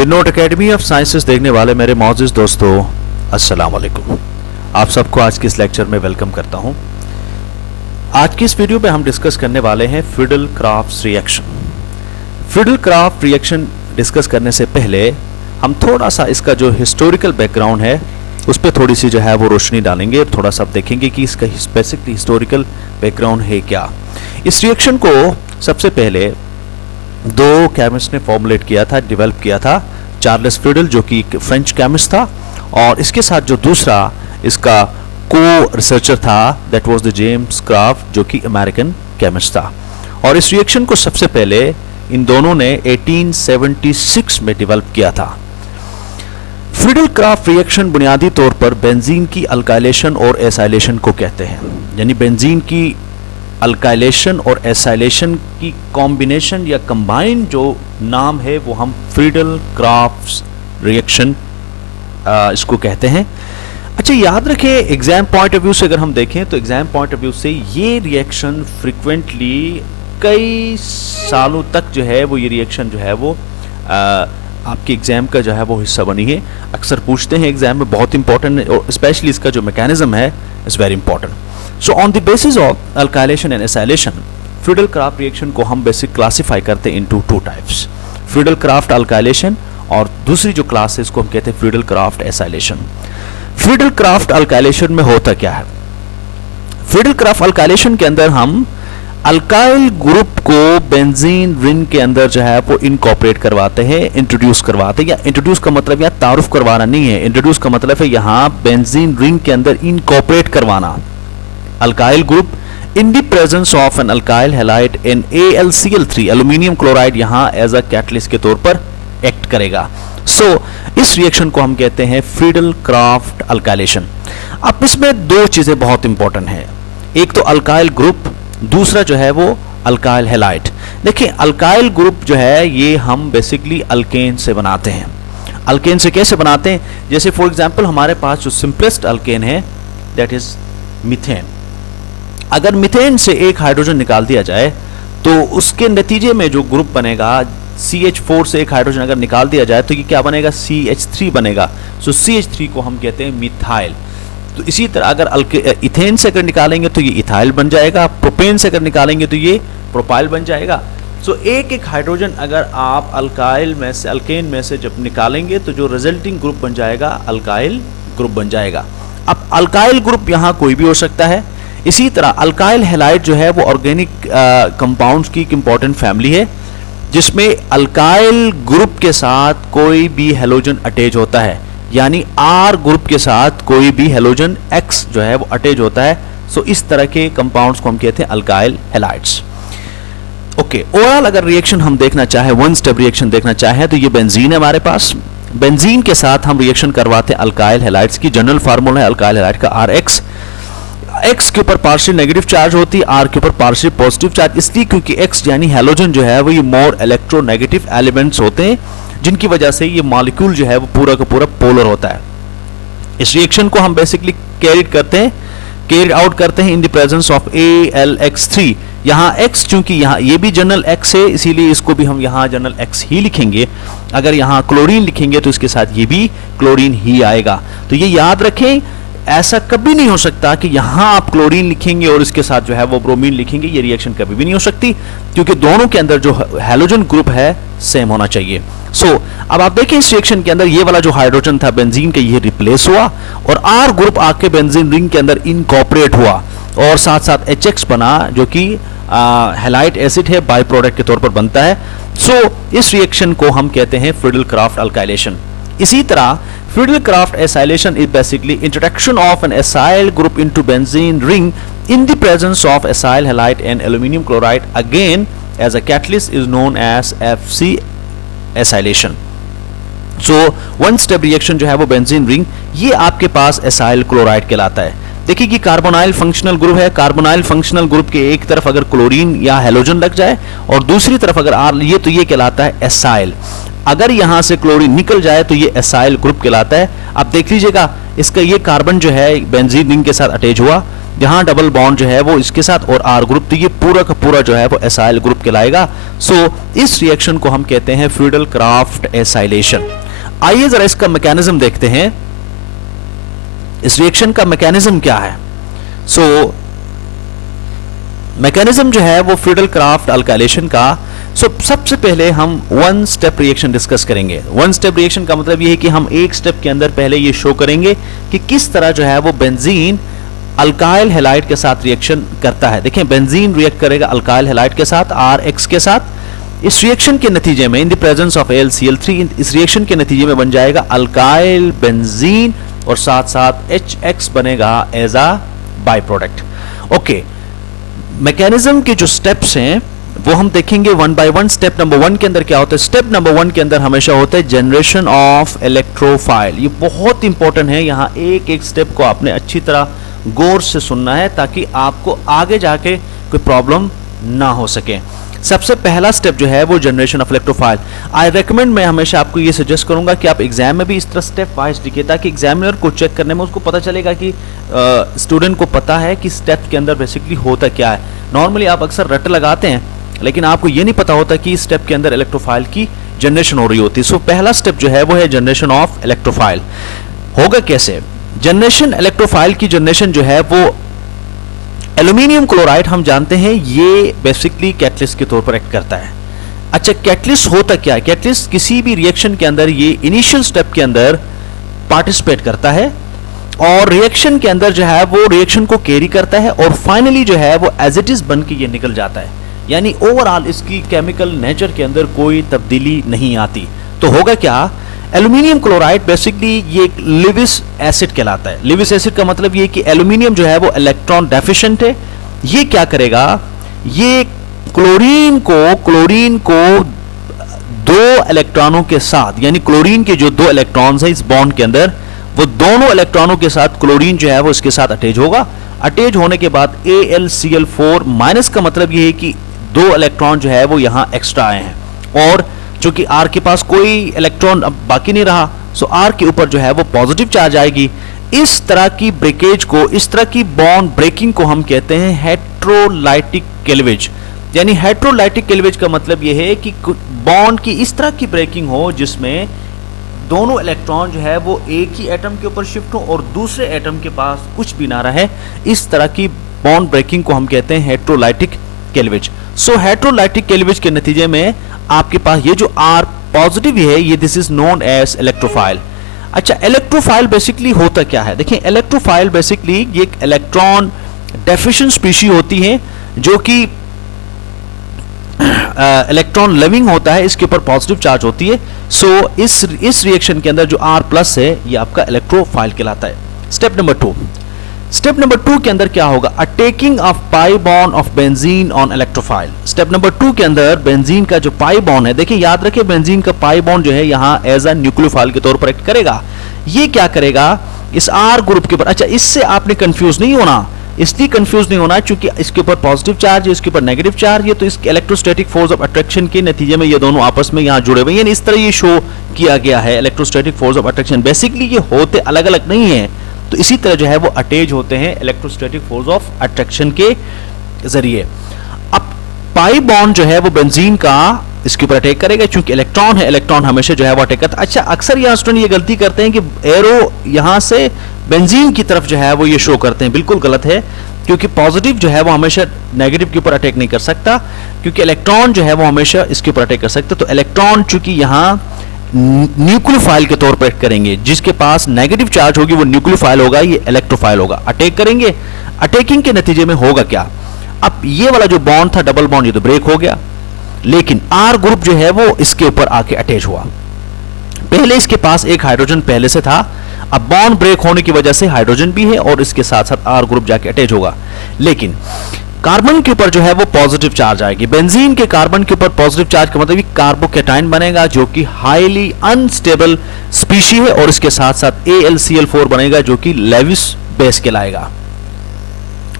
बिनोट academy of sciences देखने वाले मेरे मौजूद दोस्तों, अस्सलाम वालेकुम। आप सबको आज के इस लेक्चर में वेलकम करता हूं। आज की इस वीडियो में हम डिस्कस करने वाले हैं Friedel-Crafts reaction. Friedel-Crafts reaction discuss करने से पहले हम थोड़ा सा इसका जो हिस्टोरिकल बैकग्राउंड है उस पर थोड़ी सी जो है वो रोशनी डालेंगे, थोड़ा सा देखेंगे कि इसका स्पेसिफिक हिस्टोरिकल बैकग्राउंड है क्या। इस रिएक्शन को सबसे पहले दो केमिस्ट ने फॉर्मुलेट किया था, डेवलप किया था। चार्ल्स फ्रीडल जो कि एक फ्रेंच केमिस्ट था, और इसके साथ जो दूसरा इसका को रिसर्चर था that was the James craft जो कि अमेरिकन केमिस्ट था। और इस रिएक्शन को सबसे पहले इन दोनों ने 1876 में डेवलप किया था। फ्रीडल-क्राफ्ट रिएक्शन बुनियादी तौर पर बेंजीन की अल्काइलेशन और एसाइलेशन को कहते हैं, यानी बेंजीन की अल्काइलेशन और एसाइलेशन की कॉम्बिनेशन या कंबाइन जो नाम है वो हम फ्रीडल-क्राफ्ट रिएक्शन इसको कहते हैं। अच्छा, याद रखें एग्जाम पॉइंट ऑफ व्यू से अगर हम देखें तो एग्जाम पॉइंट ऑफ व्यू से ये रिएक्शन फ्रिक्वेंटली कई सालों तक जो है वो ये रिएक्शन जो है वो आपके एग्जाम का जो है वो हिस्सा बनी है। अक्सर पूछते हैं एग्जाम में, बहुत इंपॉर्टेंट है, और स्पेशली इसका जो मैकेनिज्म है is very important. So on the basis of alkylation and acylation, Friedel-Crafts reaction को हम बेसिक क्लासिफाई करते हैं into two types, Friedel-Crafts alkylation और दूसरी जो क्लास है इसको हम कहते हैं फ्रीडल-क्राफ्ट एसाइलेशन। फ्रीडल-क्राफ्ट अल्काइलेशन में होता क्या है? फ्रीडल-क्राफ्ट अल्काइलेशन के अंदर हम अल्काइल ग्रुप को बेंजीन रिंग के अंदर जो है वो इनकॉर्पोरेट करवाते हैं, इंट्रोड्यूस करवाते हैं। या इंट्रोड्यूस का मतलब या तारुफ करवाना नहीं है, इंट्रोड्यूस का मतलब है यहाँ बेंजीन रिंग के अंदर इनकॉर्पोरेट करवाना alkyl group in the presence of an alkyl halide in AlCl3 aluminium chloride यहाँ एज अ कैटलिस्ट के तौर पर एक्ट करेगा। इस रिएक्शन को हम कहते हैं फ्रीडल-क्राफ्ट अल्काइलेशन। अब इसमें दो चीजें बहुत इंपॉर्टेंट हैं, एक तो अल्काइल ग्रुप, दूसरा जो है वो अल्काइल हैलाइड। देखिए अल्काइल ग्रुप जो है ये हम बेसिकली अल्केन से बनाते हैं। अल्केन से कैसे बनाते हैं? जैसे फॉर एग्जांपल हमारे पास जो सिंपलेस्ट अल्केन है दैट इज मीथेन। अगर मीथेन से एक हाइड्रोजन निकाल दिया जाए तो उसके नतीजे में जो ग्रुप बनेगा CH4 से एक हाइड्रोजन अगर निकाल दिया जाए तो ये क्या बनेगा? CH3 बनेगा। CH3 को हम कहते हैं मिथाइल। तो इसी तरह अगर इथेन से अगर निकालेंगे तो ये इथाइल बन जाएगा, प्रोपेन से अगर निकालेंगे तो ये प्रोपाइल बन जाएगा। एक एक हाइड्रोजन अगर आप अल्काइल में से अल्केन में से जब निकालेंगे तो जो रिजल्टिंग ग्रुप बन जाएगा अल्काइल ग्रुप बन जाएगा। अब अल्काइल ग्रुप यहाँ कोई भी हो सकता है। इसी तरह अल्काइल हैलाइड जो है वो ऑर्गेनिक कंपाउंड्स की एक इंपॉर्टेंट फैमिली है जिसमें अल्काइल ग्रुप के साथ कोई भी हैलोजन अटैच होता है, यानी R ग्रुप के साथ कोई भी हैलोजन X जो है वो अटैच होता है। इस तरह के कंपाउंड्स को हम कहते हैं अल्काइल हैलाइड्स। ओके, ओवरऑल अगर रिएक्शन हम देखना चाहे, वन स्टेप रिएक्शन देखना चाहे तो ये बेंजीन है हमारे पास। बेंजीन के साथ हम रिएक्शन करवाते हैं अल्काइल हैलाइड्स की। जनरल फार्मूला है अल्काइल हैलाइड का RX। X के ऊपर पार्शियल नेगेटिव चार्ज होती है, R के ऊपर पार्शियल पॉजिटिव चार्ज, इसलिए क्योंकि X यानी हैलोजन जो है वो ये मोर इलेक्ट्रोनेगेटिव एलिमेंट्स होते हैं जिनकी वजह से ये मॉलिक्यूल जो है वो पूरा का पूरा पोलर होता है। इस रिएक्शन को हम बेसिकली कैरिड आउट करते हैं इन द प्रेजेंस ऑफ AlX3। यहाँ X चूंकि यहाँ ये भी जनरल X है इसीलिए इसको भी हम यहाँ जनरल X ही लिखेंगे। अगर यहाँ क्लोरीन लिखेंगे तो इसके साथ ये भी क्लोरीन ही आएगा। तो ये याद रखें, ऐसा कभी नहीं हो सकता कि यहाँ आप क्लोरीन लिखेंगे और इसके साथ जो है वो ब्रोमीन लिखेंगे, ये रिएक्शन कभी भी नहीं हो सकती क्योंकि दोनों के अंदर जो हैलोजन ग्रुप है सेम होना चाहिए। अब आप देखें इस रिएक्शन के अंदर ये वाला जो हाइड्रोजन था बेंजीन का ये रिप्लेस हुआ और R ग्रुप आके बेंजीन रिंग के अंदर इनकॉर्पोरेट हुआ और साथ साथ HX बना जो कि हैलाइड एसिड है, बाय प्रोडक्ट के तौर पर बनता है। इस रिएक्शन को हम कहते हैं फ्रीडल-क्राफ्ट अल्काइलेशन। इसी तरह Friedel-Crafts acylation is basically introduction of an acyl group into benzene ring in the presence of acyl halide and aluminum chloride again as a catalyst is known as FC acylation. One step reaction जो है वो benzene ring ये आपके पास acyl chloride कहलाता है। देखिए कि carbonyl functional group है, कार्बोनाइल फंक्शनल ग्रुप के एक तरफ अगर क्लोरीन या हैलोजन लग जाए और दूसरी तरफ अगर R ये तो ये कहलाता है एसाइल। अगर यहां से क्लोरीन निकल जाए तो ये एसाइल ग्रुप कहलाता है। आप देख लीजिएगा इसका ये कार्बन जो है बेंजीन रिंग के साथ अटैच हुआ, यहाँ डबल बॉन्ड जो है वो इसके साथ और R ग्रुप, तो ये पूरा का पूरा जो है वो एसाइल ग्रुप कहलाएगा। सो इस रिएक्शन को हम कहते हैं फ्रीडल क्राफ्ट एसाइलेशन। आइए जरा इसका मैकेनिज्म देखते हैं, इस रिएक्शन का मैकेनिज्म क्या है। सो मैकेनिज्म जो है वो फ्रीडल क्राफ्ट अल्काइलेशन का, सबसे पहले हम वन स्टेप रिएक्शन डिस्कस करेंगे। वन स्टेप रिएक्शन का मतलब ये है कि हम एक स्टेप के अंदर पहले ये शो करेंगे कि किस तरह जो है वो बेंजीन अल्काइल हैलाइड के साथ रिएक्शन करता है। देखें, बेंजीन रिएक्ट करेगा अल्काइल हैलाइड के साथ, RX के साथ। इस रिएक्शन के नतीजे में इन द प्रेजेंस ऑफ AlCl3, इस रिएक्शन के नतीजे में बन जाएगा अल्काइल बेंजीन और साथ साथ HX बनेगा as a by product. Okay, mechanism के जो स्टेप्स हैं वो हम देखेंगे one by one. Step number 1 के अंदर क्या होता है? स्टेप नंबर 1 के अंदर हमेशा होता है जनरेशन ऑफ इलेक्ट्रोफाइल। ये बहुत इंपॉर्टेंट है, यहाँ एक एक स्टेप को आपने अच्छी तरह गौर से सुनना है ताकि आपको आगे जाके कोई प्रॉब्लम ना हो सके। सबसे पहला स्टेप जो है वो generation of electrophile. I recommend, मैं हमेशा आपको ये सजेस्ट करूंगा कि आप एग्जाम में भी इस तरह स्टेप वाइज लिखिए ताकि एग्जामिनर को चेक करने में उसको पता चलेगा कि स्टूडेंट को पता है कि स्टेप के अंदर बेसिकली होता क्या है। नॉर्मली आप अक्सर रट लगाते हैं लेकिन आपको ये नहीं पता होता कि इस स्टेप के अंदर इलेक्ट्रोफाइल की जनरेशन हो रही होती है। सो पहला स्टेप जो है वो है जनरेशन ऑफ इलेक्ट्रोफाइल। होगा कैसे? जनरेशन, इलेक्ट्रोफाइल की जनरेशन जो है वो एल्यूमिनियम क्लोराइड, हम जानते हैं ये बेसिकली कैटलिस्ट के तौर पर एक्ट करता है। अच्छा, कैटलिस्ट होता क्या है? कैटलिस्ट किसी भी रिएक्शन के अंदर ये इनिशियल स्टेप के अंदर पार्टिसिपेट करता है और रिएक्शन के अंदर जो है वो रिएक्शन को कैरी करता है और फाइनली जो है वो एज इट इज बन के ये निकल जाता है। यानी ओवरऑल इसकी केमिकल नेचर के अंदर कोई तब्दीली नहीं आती। तो होगा क्या? एल्यूमिनियम क्लोराइड बेसिकली ये एक लिविस एसिड कहलाता है। लिविस एसिड का मतलब ये कि एल्यूमिनियम जो है वो इलेक्ट्रॉन डेफिशिएंट है। ये क्या करेगा? ये क्लोरीन को दो इलेक्ट्रॉनों के साथ, यानी क्लोरीन के जो 2 इलेक्ट्रॉन्स हैं इस बॉन्ड के अंदर, वो दोनों इलेक्ट्रॉनों के साथ क्लोरीन जो है वो इसके साथ अटैच होगा। अटैच होने के बाद AlCl4 माइनस का मतलब ये है कि 2 इलेक्ट्रॉन जो है वो यहां एक्स्ट्रा आए हैं और चूंकि R के पास कोई इलेक्ट्रॉन अब बाकी नहीं रहा, सो R के ऊपर जो है वो पॉजिटिव चार्ज आएगी। इस तरह की ब्रेकेज को, इस तरह की बॉन्ड ब्रेकिंग को हम कहते हैं हेट्रोलाइटिक क्लीवेज। यानी हेट्रोलाइटिक क्लीवेज का मतलब यह है कि बॉन्ड की इस तरह की ब्रेकिंग हो जिसमें दोनों इलेक्ट्रॉन जो है वो एक ही एटम के ऊपर शिफ्ट हो और दूसरे एटम के पास कुछ भी ना रहे। इस तरह की बॉन्ड ब्रेकिंग को हम कहते हैं हेट्रोलाइटिक क्लीवेज। सो हेट्रोलाइटिक क्लीवेज के नतीजे में आपके पास ये जो R पॉजिटिव है, ये this is known as electrophile. अच्छा, इलेक्ट्रोफाइल बेसिकली होता क्या है? देखिए, इलेक्ट्रोफाइल बेसिकली ये एक इलेक्ट्रॉन डेफिशिएंट स्पीशीज होती है जो कि इलेक्ट्रॉन लविंग होता है, इसके ऊपर पॉजिटिव चार्ज होती है। सो इस रिएक्शन के अंदर जो R प्लस है ये आपका इलेक्ट्रोफाइल कहलाता है। स्टेप नंबर 2, स्टेप नंबर 2 के अंदर क्या होगा? Attacking of pi bond of benzene on electrophile. Step number 2 के अंदर बेंजीन का जो पाई बॉन्ड है, देखिए याद रखिए बेंजीन का पाई बॉन्ड जो है यहाँ एज अ न्यूक्लियोफाइल के तौर पर एक्ट करेगा। ये क्या करेगा? इस R ग्रुप के ऊपर, अच्छा इससे आपने कंफ्यूज नहीं होना, इसलिए कंफ्यूज नहीं होना क्योंकि इसके ऊपर पॉजिटिव चार्ज है, इसके ऊपर नेगेटिव चार्ज है, तो इस इलेक्ट्रोस्टैटिक फोर्स ऑफ अट्रैक्शन के नतीजे में ये दोनों आपस में यहाँ जुड़े हुए हैं। इस तरह ये शो किया गया है electrostatic force of attraction. Basically ये होते अलग अलग नहीं है, तो इसी तरह जो है वो अटैच होते हैं इलेक्ट्रोस्टैटिक फोर्स ऑफ अट्रैक्शन के जरिए। अब पाई बॉन्ड जो है वो बेंजीन का इसके ऊपर अटैक करेगा, क्योंकि इलेक्ट्रॉन है, इलेक्ट्रॉन हमेशा जो है वो अटैक करता है। अच्छा, अक्सर यहाँ स्टूडेंट ये गलती करते हैं कि एरो यहाँ से बेंजीन की तरफ जो है वो ये शो करते हैं, बिल्कुल गलत है, क्योंकि पॉजिटिव जो है वो हमेशा नेगेटिव के ऊपर अटैक नहीं कर सकता, क्योंकि इलेक्ट्रॉन जो है वो हमेशा इसके ऊपर अटैक कर सकता है। तो इलेक्ट्रॉन चूंकि यहाँ न्यूक्लियोफाइल के तौर पर एक्ट करेंगे, जिसके पास नेगेटिव चार्ज होगी वो न्यूक्लियोफाइल होगा, ये इलेक्ट्रोफाइल होगा, अटैक करेंगे। अटैकिंग के नतीजे में होगा क्या? अब ये वाला जो बॉन्ड था डबल बॉन्ड, ये तो ब्रेक हो गया, लेकिन R ग्रुप जो है वो इसके ऊपर आके अटैच हुआ। पहले इसके पास एक हाइड्रोजन पहले से था, अब बॉन्ड ब्रेक होने की वजह से हाइड्रोजन भी है और इसके साथ साथ R ग्रुप जाके अटैच होगा। लेकिन कार्बन के ऊपर जो है वो पॉजिटिव चार्ज आएगी। बेंजीन के कार्बन के ऊपर पॉजिटिव चार्ज का मतलब ये कार्बोकेटाइन बनेगा जो कि हाईली अनस्टेबल स्पीशी है, और इसके साथ साथ AlCl4 बनेगा जो कि लेविस बेस कहलाएगा।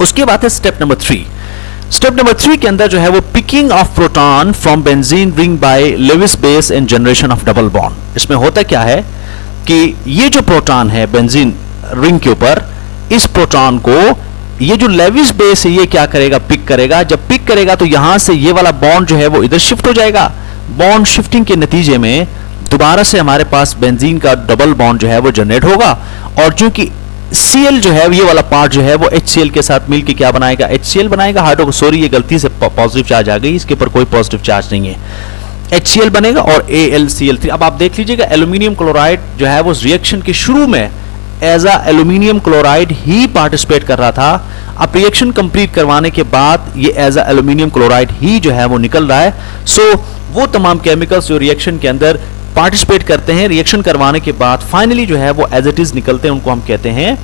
उसके बाद है स्टेप नंबर 3। स्टेप नंबर 3 के अंदर जो है वो picking of proton from benzene ring by Lewis base and generation of double bond. इसमें होता क्या है कि ये जो प्रोटॉन है बेंजीन रिंग के ऊपर, इस प्रोटॉन को ये जो लेविस बेस है ये क्या करेगा, पिक करेगा। जब पिक करेगा तो यहां से ये वाला बॉन्ड जो है वो इधर शिफ्ट हो जाएगा। बॉन्ड शिफ्टिंग के नतीजे में दोबारा से हमारे पास बेंजीन का डबल बॉन्ड जो है वो जनरेट होगा, और चूंकि Cl जो है ये वाला पार्ट जो है वो HCl के साथ मिलकर क्या बनाएगा, HCl बनाएगा। हाइड्रो सॉरी ये गलती से पॉजिटिव चार्ज आ गई, इसके ऊपर कोई पॉजिटिव चार्ज नहीं है। HCl बनेगा और AlCl3। अब आप देख लीजिएगा एल्यूमिनियम क्लोराइड जो है वो रिएक्शन के शुरू में एज अ एल्यूमिनियम क्लोराइड ही पार्टिसिपेट कर रहा था। अब रिएक्शन कंप्लीट करवाने के बाद ये एज अ एल्यूमिनियम क्लोराइड ही जो है वो निकल रहा है। सो वो तमाम केमिकल्स जो रिएक्शन के अंदर पार्टिसिपेट करते हैं, रिएक्शन करवाने के बाद फाइनली जो है वो एज इट इज निकलते हैं, उनको हम कहते हैं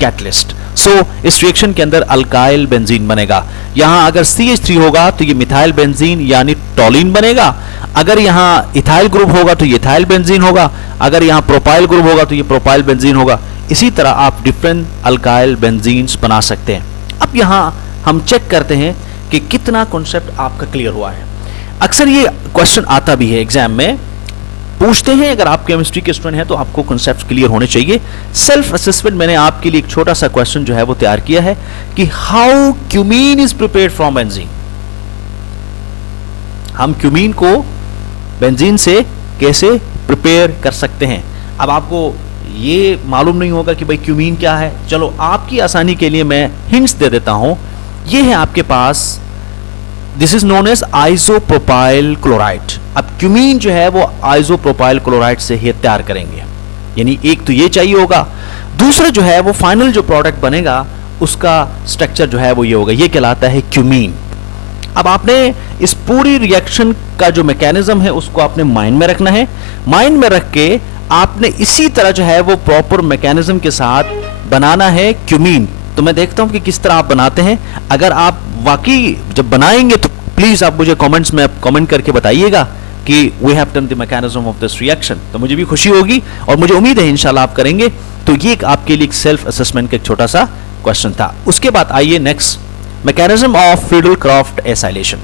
कैटलिस्ट। सो इस रिएक्शन के अंदर अल्काइल बेंजीन बनेगा। यहां अगर CH3 होगा तो ये मिथाइल बेंजीन यानी टॉलिन बनेगा। अगर यहां इथाइल ग्रुप होगा तो ये इथाइल बेंजीन होगा। अगर यहां प्रोपाइल ग्रुप होगा तो ये प्रोपाइल बेंजीन होगा। इसी तरह आप डिफरेंट अल्काइल बेंजीन्स बना सकते हैं। अब यहां हम चेक करते हैं कि कितना कॉन्सेप्ट आपका क्लियर हुआ है। अक्सर ये क्वेश्चन आता भी है एग्जाम में, पूछते हैं अगर आप केमिस्ट्री के स्टूडेंट हैं तो आपको कॉन्सेप्ट क्लियर होने चाहिए। सेल्फ असेसमेंट मैंने आपके लिए एक छोटा सा क्वेश्चन जो है वो तैयार किया है कि how cumene is prepared from benzene. हम क्यूमीन को बेंजीन से कैसे प्रिपेयर कर सकते हैं। अब आपको ये मालूम नहीं होगा कि भाई क्यूमीन क्या है, चलो आपकी आसानी के लिए मैं हिंट्स दे देता हूं। ये है आपके पास, this is known as isopropyl chloride. अब क्यूमीन जो है वो आइसोप्रोपाइल क्लोराइड से ही तैयार करेंगे, यानी एक तो ये चाहिए होगा, दूसरा जो है वो फाइनल जो प्रोडक्ट बनेगा उसका स्ट्रक्चर जो है वो ये होगा, ये कहलाता है क्यूमीन। अब आपने इस पूरी रिएक्शन का जो मैकेनिज्म है उसको आपने माइंड में रखना है। माइंड में रख के आपने इसी तरह जो है वो प्रॉपर मैकेनिज्म के साथ बनाना है क्यूमीन। तो मैं देखता हूं कि किस तरह आप बनाते हैं। अगर आप वाकई जब बनाएंगे तो प्लीज आप मुझे कमेंट्स में कमेंट करके बताइएगा कि we have done the mechanism of this reaction, तो मुझे भी खुशी होगी और मुझे उम्मीद है इंशाल्लाह आप करेंगे। तो ये आपके लिए सेल्फ असेसमेंट का एक छोटा सा क्वेश्चन था। उसके बाद आइए next, mechanism of Friedel-Crafts acylation.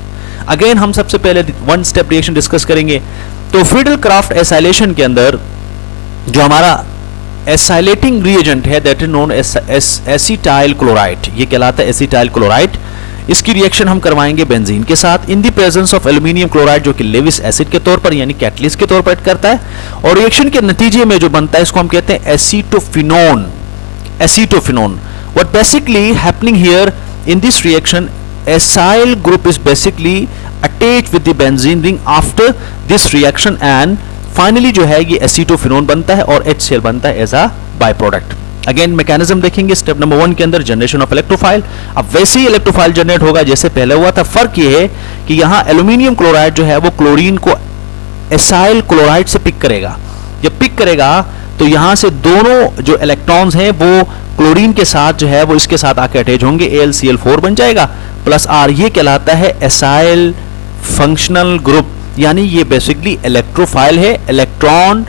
Again हम सबसे पहले वन स्टेप रिएक्शन डिस्कस करेंगे। तो फ्रीडल-क्राफ्ट एसाइलेशन के अंदर जो हमारा एसाइलेटिंग रिएजेंट है that is known acetyl chloride, ये कहलाता है एसिटाइल क्लोराइड। इसकी रिएक्शन हम करवाएंगे बेंजीन के साथ इन the presence of aluminium chloride, जो कि लेविस एसिड के तौर पर यानी कैटलिस्ट के तौर पर एक्ट करता है। और रिएक्शन के नतीजे में जो बनता है इसको हम कहते हैं acetophenone. Acetophenone, what basically happening here in this reaction, acyl group is basically attached with the benzene ring after this reaction and finally जो है ये एसीटोफिनोन बनता है और HCl बनता है as a by product. Again mechanism देखेंगे step number 1 के अंदर, जनरेशन ऑफ इलेक्ट्रोफाइल। अब वैसे ही इलेक्ट्रोफाइल जनरेट होगा जैसे पहले हुआ था। फर्क ये है कि यहाँ एल्यूमिनियम क्लोराइड जो है वो क्लोरीन को एसाइल क्लोराइड से पिक करेगा। जब पिक करेगा तो यहाँ से दोनों जो इलेक्ट्रॉन्स हैं वो क्लोरीन के साथ जो है वो इसके साथ आके अटैच होंगे, AlCl4 बन जाएगा प्लस R, ये कहलाता है एसाइल फंक्शनल ग्रुप। यानी ये बेसिकली इलेक्ट्रोफाइल है, इलेक्ट्रॉन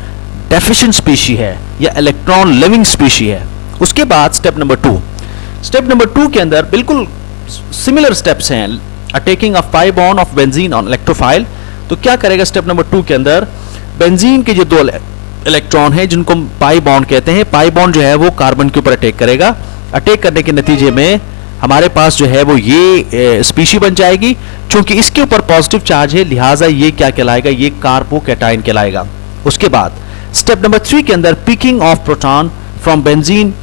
डेफिशिएंट स्पीशी है या इलेक्ट्रॉन लिविंग स्पीशी है। उसके बाद स्टेप नंबर 2, स्टेप नंबर 2 के अंदर बिल्कुल सिमिलर स्टेप्स हैं, attacking of pi bond of benzene on electrophile. तो क्या करेगा स्टेप नंबर 2 के अंदर, बेंजीन के जो दो इलेक्ट्रॉन है जिनको पाई बॉन्ड कहते हैं, पाई बॉन्ड जो है वो कार्बन के ऊपर अटैक करेगा। अटैक करने के नतीजे में हमारे पास जो है वो ये स्पीशी बन जाएगी। क्योंकि इसके ऊपर पॉजिटिव चार्ज है लिहाजा ये क्या कहलाएगा, ये कार्बोकैटायन कहलाएगा। उसके बाद स्टेप नंबर 3 के अंदर, picking of proton from benzene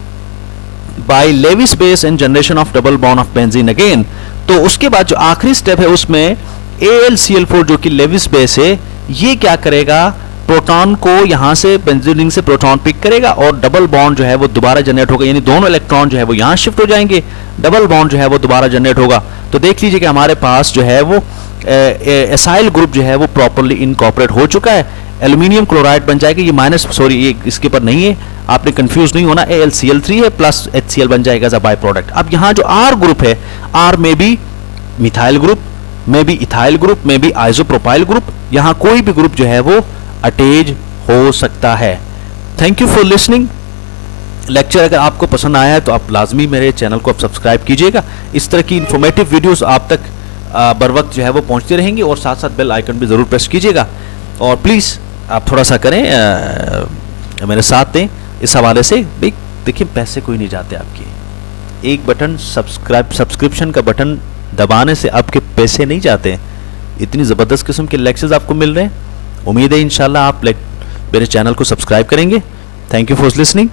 by Lewis base and generation of double bond of benzene again. तो उसके बाद जो आखिरी स्टेप है उसमें AlCl4 जो कि लेविस बेस है, ये क्या करेगा, प्रोटॉन को यहां से बेंजीन रिंग से प्रोटॉन पिक करेगा और डबल बॉन्ड जो है वो दोबारा जनरेट होगा, यानी दोनों इलेक्ट्रॉन जो है वो यहां शिफ्ट हो जाएंगे, डबल बॉन्ड जो है वो दोबारा जनरेट होगा। तो देख लीजिए कि हमारे पास जो है वो एसाइल ग्रुप जो है वो प्रॉपर्ली इनकॉर्पोरेट हो चुका है। एल्यूमिनियम क्लोराइड बन जाएगा, ये माइनस सॉरी ये इसके ऊपर नहीं है, आपने कंफ्यूज नहीं होना, AlCl3 है प्लस HCl बन जाएगा एज अ बाय प्रोडक्ट। अब यहाँ जो R ग्रुप है, R में भी मिथाइल ग्रुप, में भी इथाइल ग्रुप, में भी आइसोप्रोपाइल ग्रुप, यहाँ कोई भी ग्रुप जो है वो अटैच हो सकता है। Thank you for listening. Lecture अगर आपको पसंद आया है तो आप लाजमी मेरे चैनल को आप सब्सक्राइब कीजिएगा। इस तरह की इंफॉर्मेटिव वीडियोस आप तक बर वक्त जो है वो पहुंचती रहेंगी और साथ साथ बेल आइकन भी ज़रूर प्रेस कीजिएगा। और प्लीज़ आप थोड़ा सा करें, मेरे साथ दें इस हवाले से। देखिए पैसे कोई नहीं जाते आपके, एक बटन सब्सक्रिप्शन का बटन दबाने से आपके पैसे नहीं जाते हैं। इतनी ज़बरदस्त किस्म के लेक्चर्स आपको मिल रहे हैं। उम्मीद है इंशाल्लाह आप मेरे चैनल को सब्सक्राइब करेंगे। Thank you for listening.